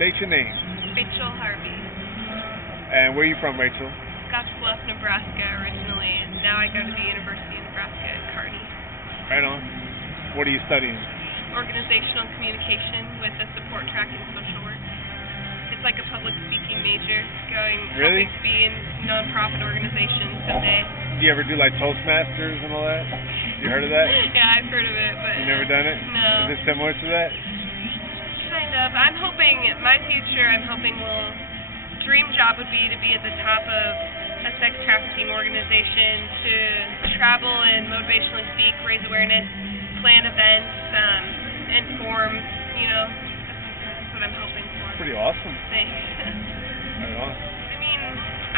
State your name. Rachel Harvey. And where are you from, Rachel? Scottsbluff, Nebraska originally, and now I go to the University of Nebraska at Kearney. Right on. What are you studying? Organizational communication with a support track in social work. It's like a public speaking major, Really? hoping to be in nonprofit organizations someday. Do you ever do like Toastmasters and all that? You heard of that? Yeah, I've heard of it, but... You never done it? No. Is it similar to that? Kind of. I'm hoping, dream job would be to be at the top of a sex trafficking organization, to travel and motivationally speak, raise awareness, plan events, inform, that's what I'm hoping for. Pretty awesome. Thanks. Right on. I mean,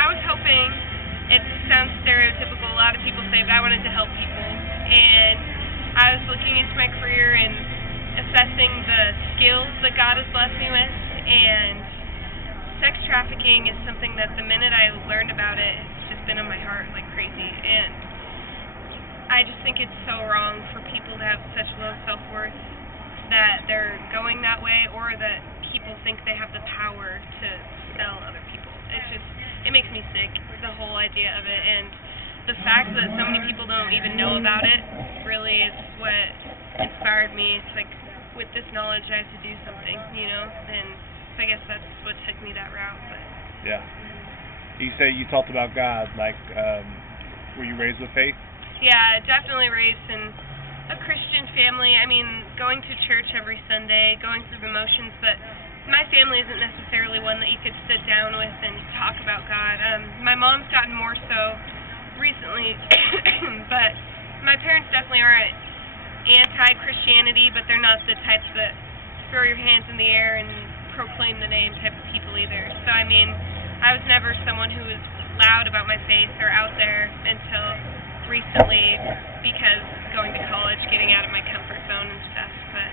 I was hoping, it sounds stereotypical, a lot of people say, but I wanted to help people, and I was looking into my career and assessing the skills that God has blessed me with, and sex trafficking is something that the minute I learned about it, it's just been on my heart like crazy, and I just think it's so wrong for people to have such low self-worth that they're going that way, or that people think they have the power to sell other people. It makes me sick, the whole idea of it, and the fact that so many people don't even know about it really is what inspired me. It's like, with this knowledge, I have to do something, and so I guess that's what took me that route. But yeah. You say you talked about God, like, were you raised with faith? Yeah, definitely raised in a Christian family. I mean, going to church every Sunday, going through the motions, but my family isn't necessarily one that you could sit down with and talk about God. My mom's gotten more so recently, but my parents definitely aren't anti-Christianity, but they're not the types that throw your hands in the air and proclaim the name type of people either. So, I mean, I was never someone who was loud about my faith or out there until recently, because going to college, getting out of my comfort zone and stuff. But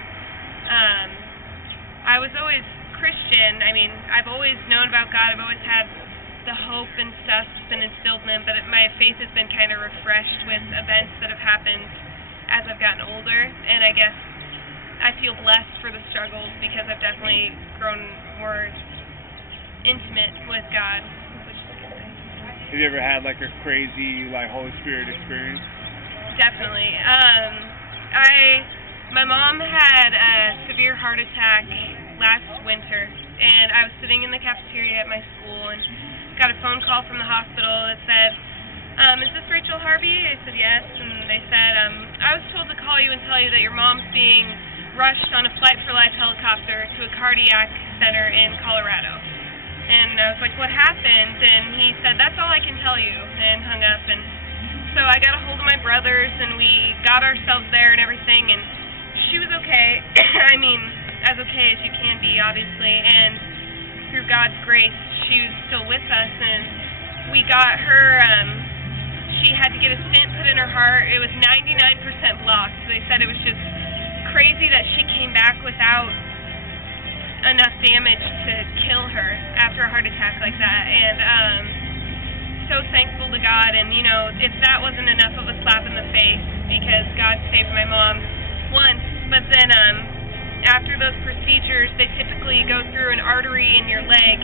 I was always Christian. I mean, I've always known about God. I've always had the hope and stuff that's been instilled in them, but my faith has been kind of refreshed with events that have happened as I've gotten older, and I guess I feel blessed for the struggles because I've definitely grown more intimate with God, which is a good thing. Have you ever had like a crazy Holy Spirit experience? Definitely. My mom had a severe heart attack last winter, and I was sitting in the cafeteria at my school and got a phone call from the hospital that said, is this Rachel Harvey? I said yes, and they said, I was told to call you and tell you that your mom's being rushed on a Flight for Life helicopter to a cardiac center in Colorado. And I was like, what happened? And he said, that's all I can tell you, and hung up. And so I got a hold of my brothers, and we got ourselves there and everything, and she was okay. I mean, as okay as you can be, obviously, and through God's grace, she was still with us, and we got her, she had to get a stent put in her heart. It was 99% blocked. So they said it was just crazy that she came back without enough damage to kill her after a heart attack like that, and so thankful to God. And if that wasn't enough of a slap in the face, because God saved my mom once, but then after those procedures, they typically go through an artery in your leg,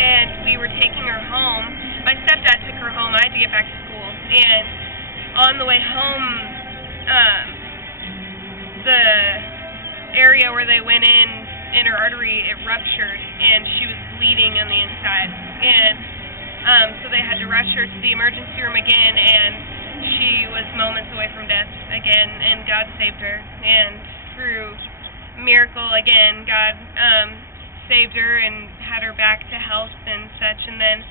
and we were taking her home. My stepdad took her home. I had to get back to school, and on the way home, the area where they went in her artery, it ruptured, and she was bleeding on the inside, and so they had to rush her to the emergency room again, and she was moments away from death again, and God saved her, and through miracle again, God saved her and had her back to health and such. And then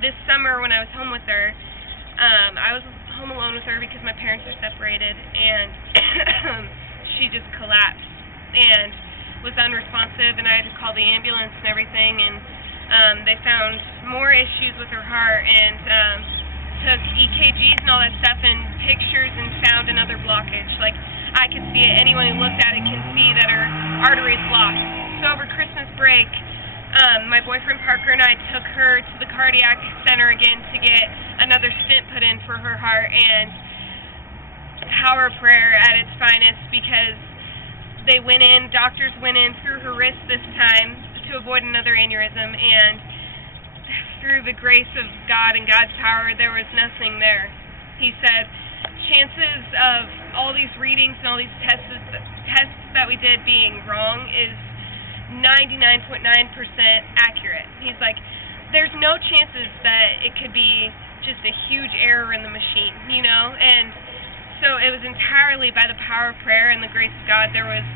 this summer when I was home with her, I was home alone with her because my parents are separated, and she just collapsed and was unresponsive, and I had to call the ambulance and everything, and they found more issues with her heart, and took EKGs and all that stuff and pictures, and found another blockage. Like, I could see it. Anyone who looked at it can see that her artery is blocked. So over Christmas break, my boyfriend Parker and I took her to the cardiac center again to get another stent put in for her heart, and power prayer at its finest, because they went in, doctors went in through her wrist this time to avoid another aneurysm, and through the grace of God and God's power, there was nothing there. He said, chances of all these readings and all these tests that we did being wrong is 99.9% accurate. He's like, there's no chances that it could be just a huge error in the machine, you know? And so it was entirely by the power of prayer and the grace of God. There was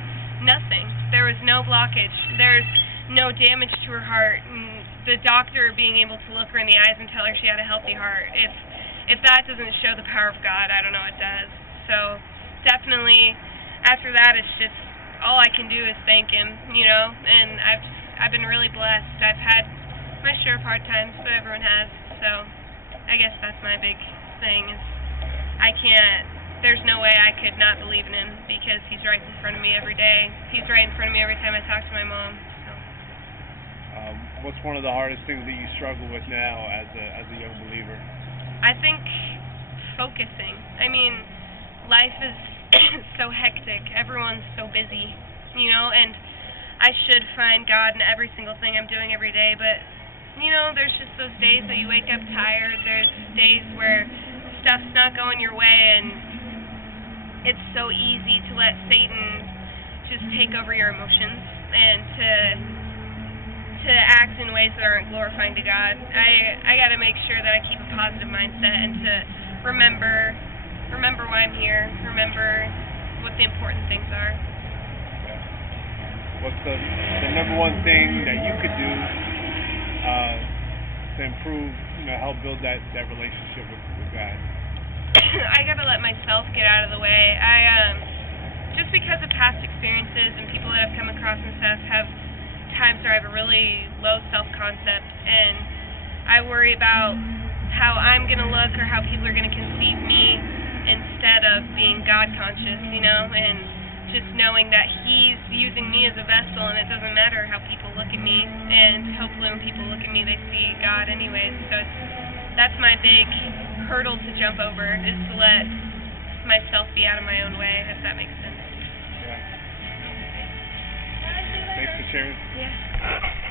nothing. There was no blockage. There's no damage to her heart. And the doctor being able to look her in the eyes and tell her she had a healthy heart. If that doesn't show the power of God, I don't know what does. So definitely after that, it's just all I can do is thank Him, you know. And I've been really blessed. I've had my share of hard times, but everyone has. So I guess that's my big thing is there's no way I could not believe in Him because He's right in front of me every day. He's right in front of me every time I talk to my mom. So. What's one of the hardest things that you struggle with now as a young believer? I think focusing. I mean, life is so hectic. Everyone's so busy, you know, and I should find God in every single thing I'm doing every day, but, you know, there's just those days that you wake up tired. There's days where stuff's not going your way, and it's so easy to let Satan just take over your emotions and to act in ways that aren't glorifying to God. I got to make sure that I keep a positive mindset and to remember why I'm here, remember what the important things are. What's the number one thing that you could do to improve, you know, help build that relationship with God? I gotta let myself get out of the way. Just because of past experiences and people that I've come across and stuff have times where I have a really low self-concept, and I worry about how I'm gonna look or how people are gonna conceive me instead of being God-conscious, you know, and just knowing that He's using me as a vessel, and it doesn't matter how people look at me, and hopefully when people look at me, they see God anyways. So that's my big hurdle to jump over, is to let myself be out of my own way, if that makes sense. Yeah. Thanks for sharing. Yeah.